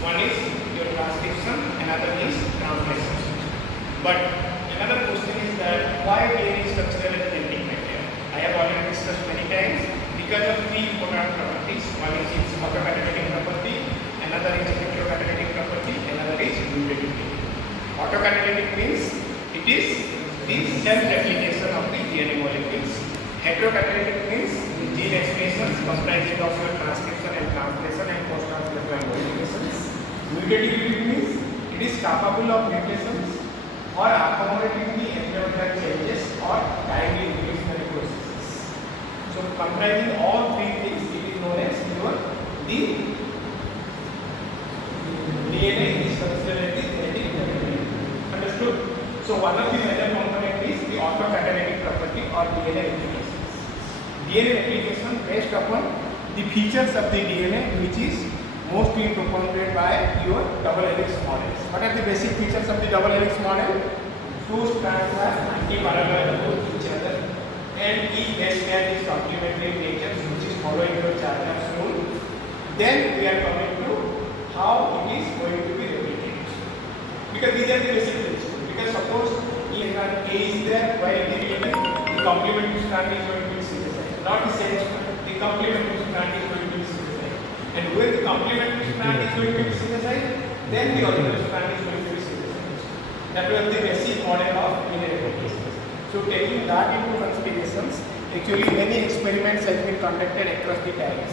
One is your transcription, another is translation. But another question is that why DNA structural and genetic material? I have already discussed many times because of three important properties. One is its autocatalytic property, another is heterocatalytic property, another is mutativity. Autocatalytic means it is the self-replication of the DNA molecules. Heterocatalytic means gene expressions comprising of your transcription and translation and post-translational modifications. Mutativity means it is capable of mutations or accommodating the environmental changes or timely evolutionary processes. So comprising all three things, it is known as your the DNA structural and genetic material. Understood? So one of the major component is the autocatalytic property or DNA replication. DNA replication based upon the features of the DNA which is mostly propagated by your double helix models. What are the basic features of the double helix model? Two strands are anti-parallel to each other and each base pair is complementary in nature, which is following your Chargaff's rule. Then we are coming to how it is going to be replicated. Because these are the basic principles. Because suppose if A is there while the complementary strand is going to be synthesized, not the same strand, the complementary strand is going to be synthesized. And when the complementary strand is going to be synthesized, then the original strand is going to be synthesized. That was the basic model of DNA replication. So taking that into considerations, actually many experiments have been conducted across the times.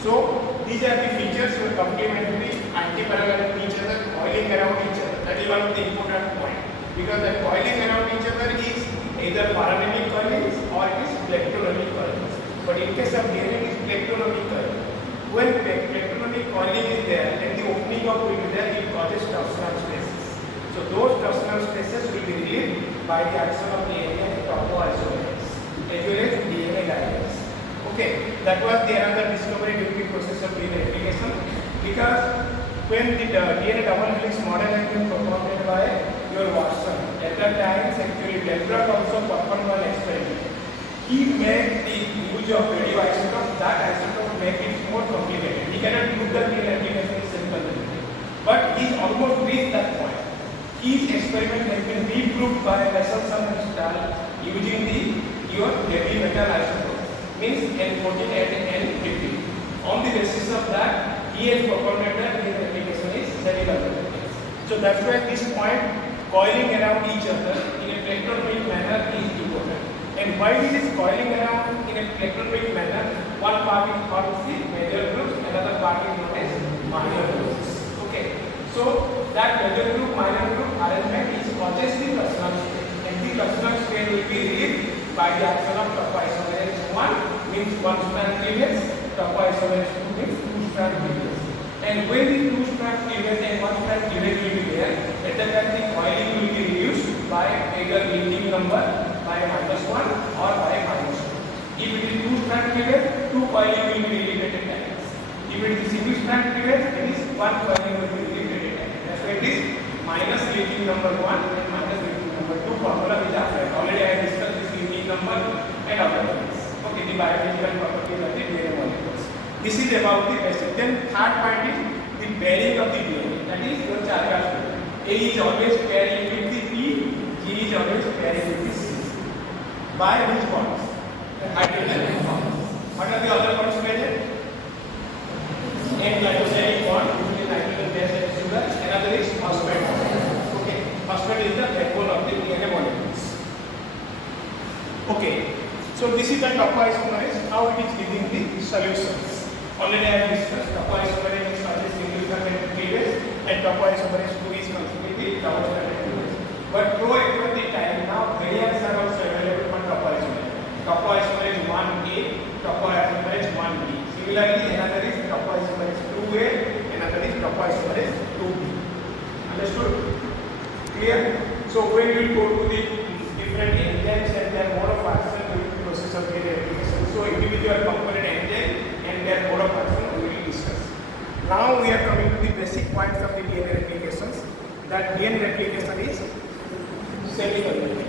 So these are the features were complementary, anti-parallel to each other, coiling around each other. That is one of the important points. Because the coiling around each other is either parallelic coilings or it is plectronamic coilings. But in case of DNA, it is plectronamic coiling. When plectronamic coiling is there and the opening of will be there, it causes torsional stresses. So those torsional stresses will be relieved by the action of DNA and topoisomerase as well as DNA ligase. Okay, that was the another discovery during the process of DNA replication. Because when the DNA double helix model has been performed by your Watson, at that time actually Delbruck also performed one experiment. He made the use of radioisotope. That isotope make it more complicated. He cannot prove the DNA replication is simple, but he almost reached that point. His experiment has been reproved by Messelson and Stahl using the your heavy metal isotope, means N14 and N50. On the basis of that, he has performed that the replication is semi-conductor. So that's why at this point, coiling around each other in a plectronamic manner is important. And while it is coiling around in a plectronamic manner, one part is called the major groups, another part is known as minor groups. Okay. So that major group, minor group arrangement is causes the torsional strain, and the torsional strain will be relieved by the action of topoisomerase 1 means one strand cleavage, topoisomerase 2 means two strand cleavage. And when the two strand cleavage and one strand cleavage will be there, at that time the coiling will be reduced by either linking number by -1 or by -2. If it is two strand cleavage, two coiling will be relieved at times. If it is single strand cleavage, then is one coiling will be relieved at times. That's why it is minus linking number 1 and minus linking number 2 formula which are applied. Already I have discussed this linking number and other things. Okay, the biological properties of the DNA molecules. This is about the basic. Then third point is the pairing of the DNA. That is your Chargaff's rule. A is always pairing with the P, G is always pairing with the C. By which bonds? Hydrogen bonds. What are the other bonds present? N-glycosidic bond between nitrogen base and sugar. Another is phosphate bond. Okay, phosphate is the backbone of the DNA molecules. Okay, so this is the topoisomerase. How it is giving the solutions. Already I have discussed topoisomerase is causes single stranded cleavage and topoisomerase 2 is considered the double stranded cleavage. But throughout the time now variants are also available for topoisomerase. Topoisomerase 1A, topoisomerase 1B. Similarly, another is topoisomerase 2A, another is topoisomerase 2B. Understood? Clear? So when we go to the different enzymes and their mode of action during the process of DNA replication. So individual component enzyme and their mode of action we will discuss. Now we are coming to the basic points of the DNA replications. That DNA replication is semi-conductor.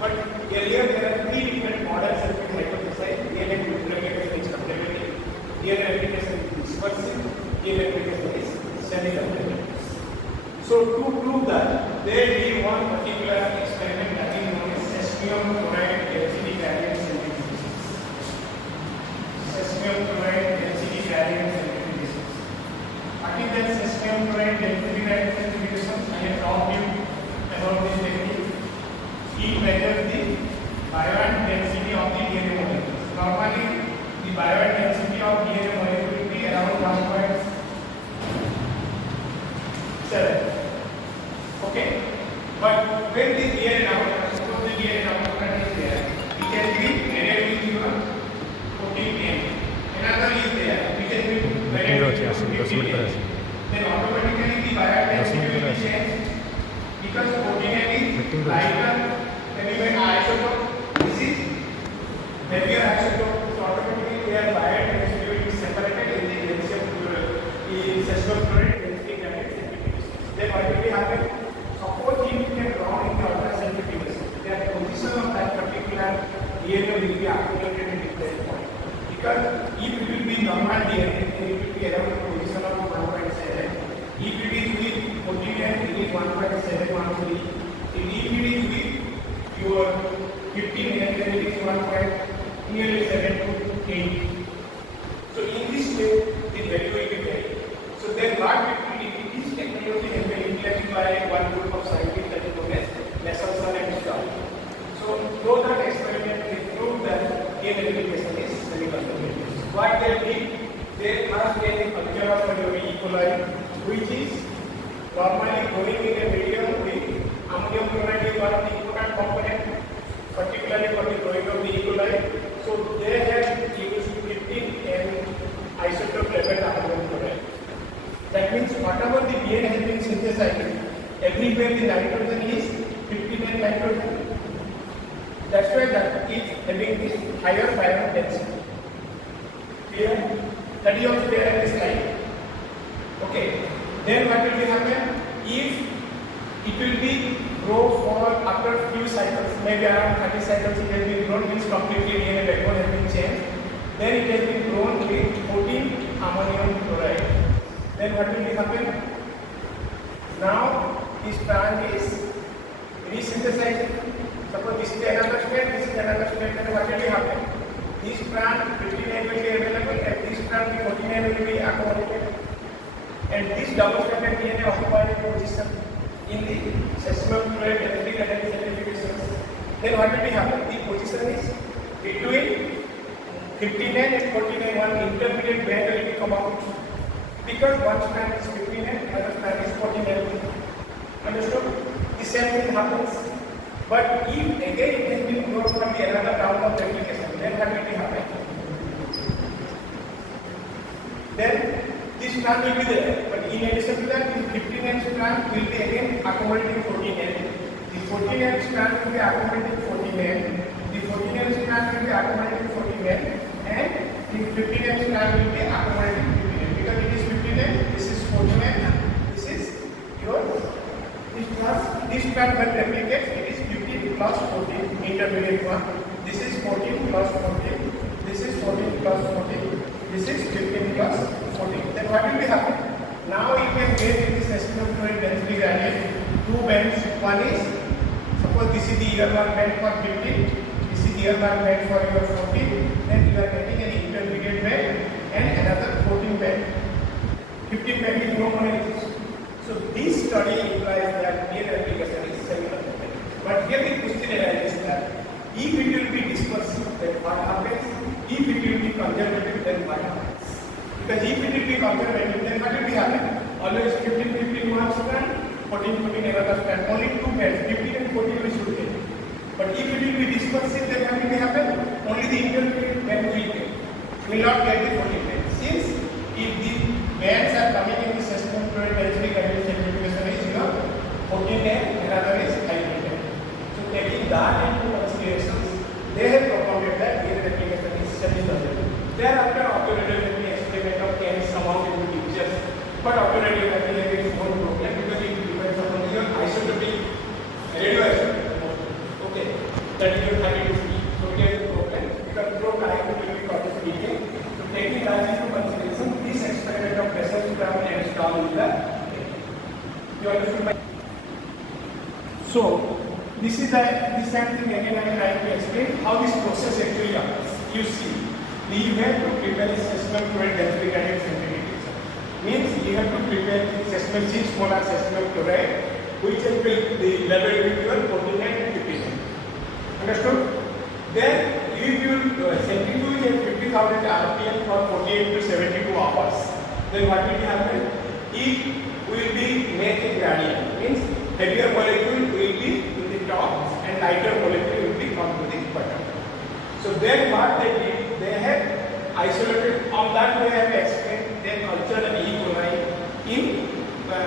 But earlier there are three different models that we hypothesized. DNA replication is complementary, DNA replication is dispersive, DNA replication is semi semi-conductor. So to prove that, there is one particular experiment that is known as cesium chloride density gradient centrifugation. Cesium chloride density gradient centrifugation. What is that cesium chloride density gradient centrifugation? I have talked you about this technique. It measures the bioion density of the DNA molecule. Normally, the bioion density of DNA molecule will be around 1.7. Okay, but when the DNA number, suppose the DNA number is there, it can be added with your protein N. Another is there, it can be added with your protein N. Then automatically the bioion density will be changed because protein N is lighter than even isotope. This is heavier isotope, so automatically their bioion density will be separated in the cesium chloride density gradient centrifugation. Then what will happen? Suppose if you can draw in the ultracentrifugation, the position of that particular DNA will be accumulated in different point. Because if it will be normal DNA, then it will be around the position of 1.7. If it is with protein N, it is 1.713. If it is with your 15N, then it is 1.nearly 728. So in this way, the value will be varied. So then what it will be, this technology has been implemented by one group of scientists that is known as Messelson and Stahl. So through that experiment, they proved that DNA replication is semi-conductor. What they did, they first made a culture of E. coli, which is normally growing in a medium with ammonium chloride is one of the important component, particularly for the growing of the E. coli. So they have used 15N isotope level ammonium chloride. That means whatever the DNA has been synthesized, everywhere the nitrogen is 15N nitrogen. That's why that is having this higher bioion density. Clear? That is also there in this slide. Okay. Then what will happen? If it will be grow for after few cycles, maybe around 30 cycles, it has been grown, means completely DNA backbone has been changed. Then it has been grown with 14 ammonium chloride. Then what will happen? Now this strand is resynthesized. Suppose this is another strand, this is another strand, then what will happen? This strand 15N will be available and this strand 14N will be accommodated. And this double stranded DNA occupied a position in the cesium chloride density gradient centrifugation. Then what will happen? The position is between 15N and 14N, one intermediate band will come out. Because one strand is 15N, another strand is 14N. Understood? The same thing happens. But if again it has been grown from the another round of replication, then what will happen? Then this strand will be there. But in addition to that, the 15N strand will be again accommodating 14N. The 14N strand will be accommodating 14N. The 14N strand will be accommodating 14N. And the 15N strand will be accommodating 15N. Because it is 15N, this is 14N, this is your this strand when replicates, it is 15 plus 14, intermediate one. This is 14 plus 14, this is 14 plus 14, this is 15 plus 14. Then what will be happen? Now you can get in this cesium chloride density gradient two bands. One is, suppose this is the year one band for 15, this is year one band for your 14, then you are getting an intermediate band and another 14 band. 15 band is no more exists. So this study implies that DNA replication is semi-conductor. But here the question arises that if it will be dispersive, then what happens? If it will be conservative, then what happens? Because if it will be conservative, then what will be happen? Always 15 one strand, 14 another strand. Only two bands, 15 and 14 we should get. But if it will be dispersive, then what will be happen? Only the intermediate band will get. Will not get the 14 bands. Since if the bands are coming in the cesium chloride density gradient centrifugation is your 14N, another is 5N. So taking that into consideration, they have propounded that DNA replication is semi-conductor. Thereafter, autoradiography experiment of can come out into pictures. But autoradiography is more problem because it depends upon your isotopic radioisotope. Okay, that is your 32 So it is a problem because through time it will be called speaking. So taking that into consideration, this experiment of Messelson and Stahl is the You understood my? So this is the this same thing again. I am trying to explain how this process actually happens. You see, you have to prepare a sesamoid chloride density sensitivity. Means you have to prepare the sesamoid 6 molar sesamoid chloride, which will be labeled with your 49 and 59. Understood? Then if you centrifuge at 50,000 rpm for 48 to 72 hours, then what will happen? It will be make a gradient. Means heavier molecule will be in the top and lighter molecule will be on to the bottom. So then what they did, they have isolated, on that way I have explained, they cultured E. coli in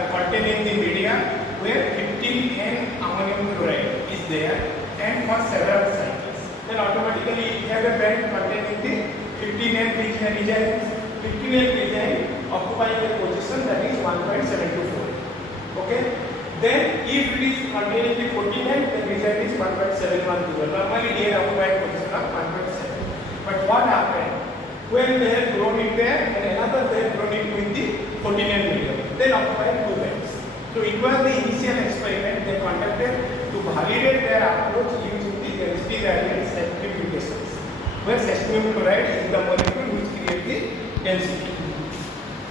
containing the media where 15N ammonium chloride is there and for several cycles. Then automatically it has a band containing the 15N region, 15N region occupying a position that is 1.724. Okay? Then if it is containing the 49, the region is 1.710. Normally they occupy a position of 1.7. But what happened? When they have grown it there and another they have grown it with the 49 medium, they occupied 2 bands. So it was the initial experiment they conducted to validate their approach using the density gradient centrifugations, where sesamoid chloride is the molecule which creates the density.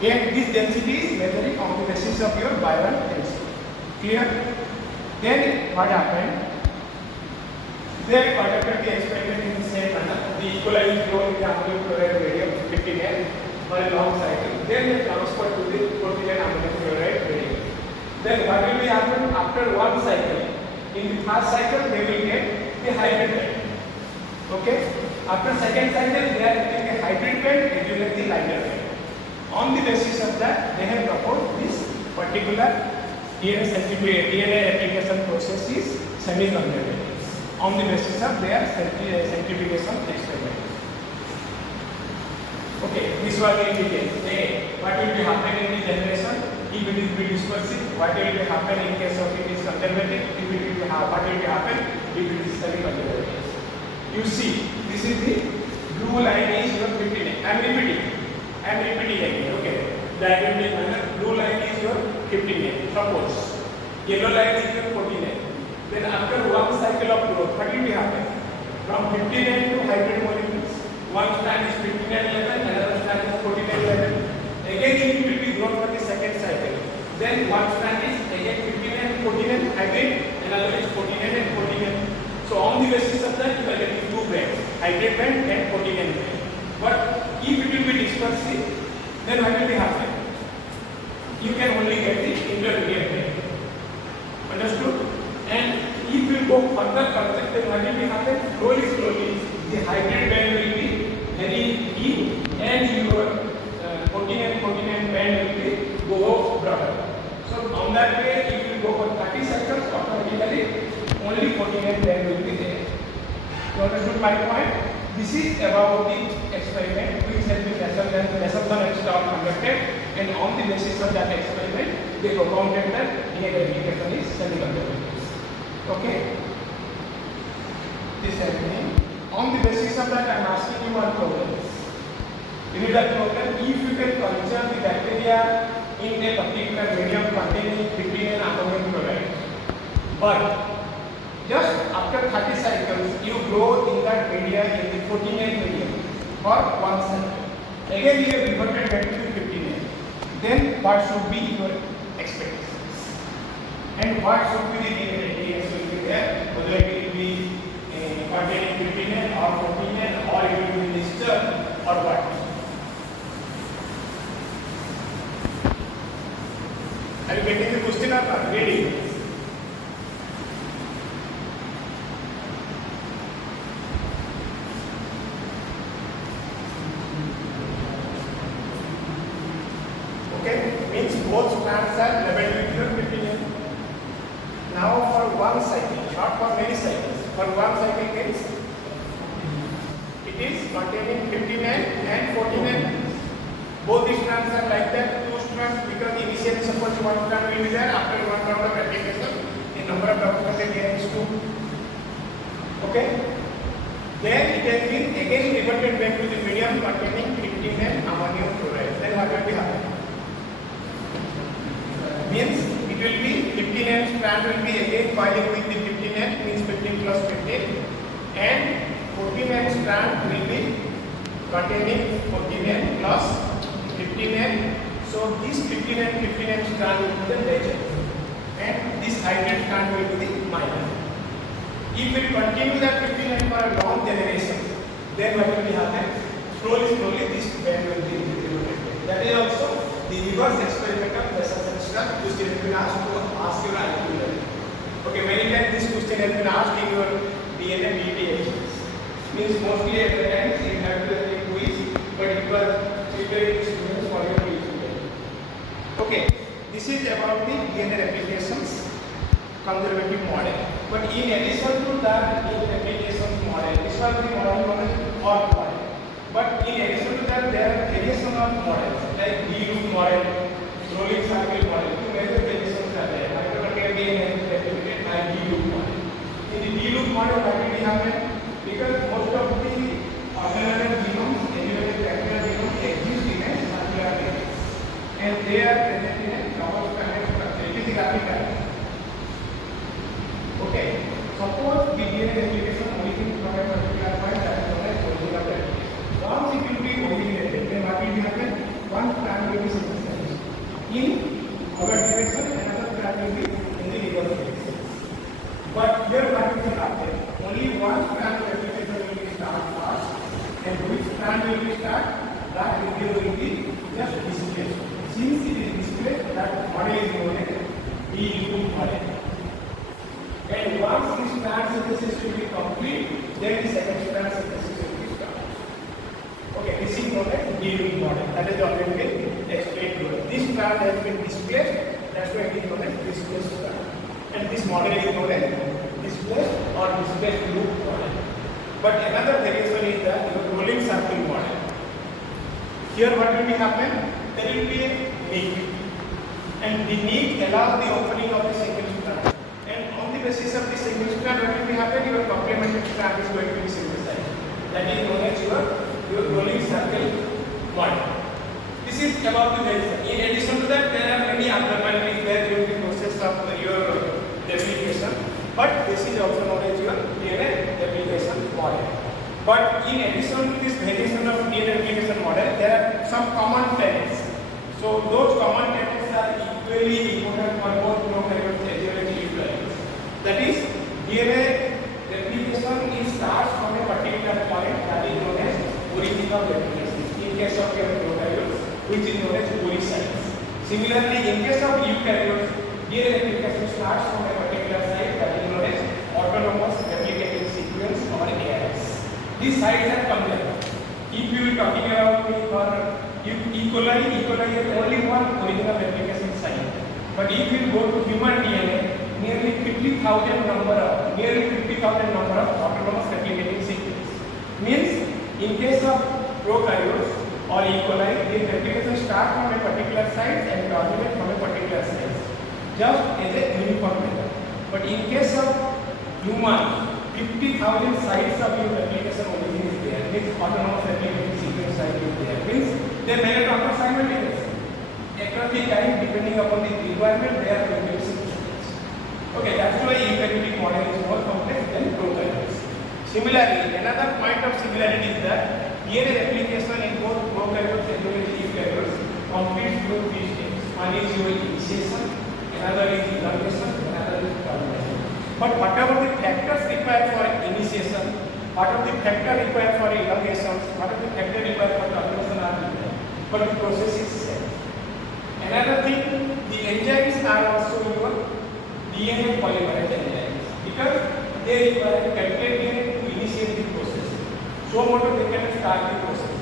And this density is measuring on the basis of your Byron density. Clear? Then what happened? They conducted the experiment in the same manner. The E. coli is grown in the ammonium chloride medium 15N for a long cycle. Then they transferred to the 49 ammonium chloride medium. Then what will be happen after one cycle? In the first cycle they will get the hybrid band. Okay? After second cycle they are getting a hybrid band as well as the lighter band. On the basis of that they have proposed this particular DNA replication process is semi-conservative on the basis of their centrifugation experiment. Okay, this was in detail. What will be happening in the generation? If it is dispersive, what will be happen in case of it is conservative? If it will be what will be happen if it is semi-conservative? You see, this is the blue line is your 15. I am repeating again. Okay, diagonally manner. Blue line is your 15. Suppose yellow line is your 14. Then after one cycle of growth, what will be happen? From 15 to hybrid molecules, one strand is 15 level, another strand is 14 level. Again it will be grown for the second cycle. Then one strand is again 15 and 14 hybrid, another is 14 and 14. So on the basis of that, you are getting 2 bands, hybrid band and 14 band. But if it will be dispersive, then what will be happen? You can only get the intermediate band. Understood? And if you go further concept, then what will be happen? Slowly, the hybrid band will be very deep and your 14 band will be go broader. So on that way, if you go for 30 cycles, automatically only 14 band will be there. You understood my point? This is about the experiment which has been Besselson and Stahl conducted, and on the basis of that experiment, they propounded that DNA replication is semi-conservative. Okay? This happening. On the basis of that, I am asking you one problem. You need a problem. If you can culture the bacteria in a particular medium containing 15 ammonium chloride, but just after 30 cycles, you grow in that media in the 14N medium for one cycle. Again, you have reverted back to 15N. Then, what should be your expectations? And what should be the DNA will be there? Whether it will be containing 15N or 14N or it will be mixture or what? Are you getting the question or not? Ready? Means both strands are labeled with your 15N. Now for one cycle, not for many cycles, for one cycle means it is containing 15N and 14N. Both the strands are like that, 2 strands, because initially suppose one strand will be there, after one round of application, the number of documents again is 2. Okay? Then it has been again reverted back to the medium containing 15N ammonium chloride. Then what will be happening? Means it will be 15N strand will be again coiling with the 15N, means 15 plus 15, and 14N strand will be containing 14N plus 15N. So this 15N strand will be the major, and this hybrid strand will be the minor. If we continue that 15N for a long generation, then what will happen? Slowly this band will be implemented. That is also the reverse experiment of Bessel and Stark. This has been asked to ask your IQ level. Okay, many times this question has been asked in your DNA DT exams. Means mostly at the times you have to take quiz, but it was prepared students for your quiz. Okay, this is about the DNA replications conservative model. But in addition to that, in replications model, this was the model known as odd model. But in addition to that, there are variation of models like D-loop model, rolling circle model. Two major variations are there. Mitochondrial DNA is replicated by D-loop model. In the D-loop model, what will happen? Because most of the organelle genomes, individual bacterial genomes exist in a circular matrix, and they are present in a double-stranded structure. It is the graphic diagram. Okay. Suppose the DNA replication origin from a particular point that is known as origin of replication. Once it will be originated, then what will happen? One strand will be synthesized in our direction, another strand will be in the reverse direction. But here what will happen? Only one strand replication will be start first, and which strand will be start? That will be just displaced. Since it is displaced, that model is known as D-loop model. And once this strand synthesis will be complete, then the second strand synthesis will be started. Okay, this is known as D-loop model. That is already been explained to us. This strand has been displaced, that's why it is known as displaced strand. And this model is known as displaced or displaced loop model. But another variation is the rolling circle model. Here what will be happen? There will be a nick, and the nick allows the opening of a single strand. On the basis of the single strand, what will be happen? Your complementary strand is going to be synthesized. That is known as your rolling circle model. This is about the variation. In addition to that, there are many abnormalities there during the process of your replication. But this is also known as your DNA replication model. But in addition to this variation of DNA replication model, there are some common tenets. So those common tenets are equally important for both prokaryotes as well as eukaryotes. That is, DNA replication starts from a particular point that is known as origin of replication. In case of your prokaryotes, which is known as oocytes. Similarly, in case of eukaryotes, DNA replication starts from a particular site that is known as autonomous replicating sequence or ARS. These sites are common. If you are talking about E. coli has only one original replication site. But if you go to human DNA, nearly 50,000 number of autonomous replicating sequence. Means in case of prokaryotes or E. coli, the replication starts from a particular site and terminates from a particular site, just as a uniform method. But in case of human, 50,000 sites of your replication origin is there. Means autonomous replicating sequence site is there. Means they may not occur simultaneously. Across the time, depending upon the requirement, they are going to be synthesized. Okay, that's why eukaryotic model is more complex than prokaryotes. Similarly, another point of similarity is that DNA replication in both prokaryotes as well as eukaryotes completes through three steps. One is your initiation, another is elongation, another is termination. But whatever the factors required for initiation, what are the factors required for elongation, what are the factors required for termination are different. But the process is same. Another thing, the enzymes are also your DNA polymerase enzymes, because they require to calculate DNA to initiate the process. So much they can start the process.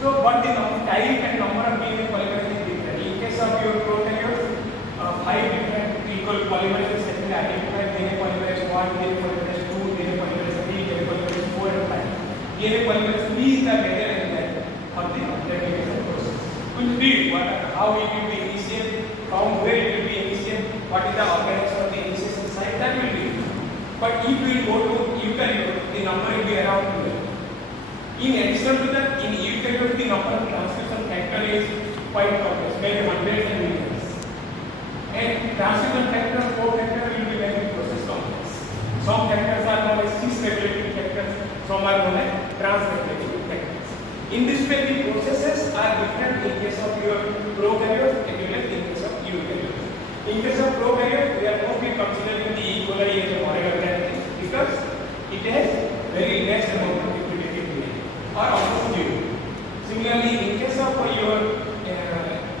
So, but the type and number of DNA polymerase is different. In case of your prokaryotes, 5 different equal polymerases have been identified: DNA polymerase 1, DNA polymerase 2, DNA polymerase 3, DNA polymerase 4 and 5. DNA polymerase 3 is the major enzyme for the replication process. Which read how it will be initiated, from where it will be initiated, what is the organization of the initiation site, that will be. But if we go to eukaryote, the number will be around 12. In addition to that, in eukaryote, the number of transcription factor is quite complex, maybe hundreds and millions. And transcription factor, co-factor will be making process complex. Some factors are known as cis-regulating factors, some are known as trans-regulating factors. In this way, the processes are different in case of your prokaryotes and in case of eukaryotes. In case of prokaryotes, we are mostly considering the E. coli as a model organism because it has very less amount of replicative DNA or almost zero. Similarly, in case of your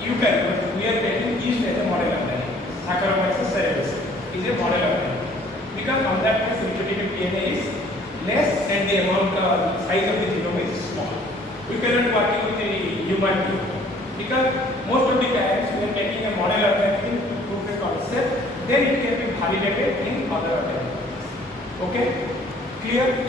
eukaryotes, we are taking yeast as a model organism. Saccharomyces cerevisiae is a model organism because on that case replicative DNA is less and the amount size of the genome is small. We cannot working with the human genome because most of the times we are taking a model organism proof a concept, then it can be validated in other organisms. Okay, clear?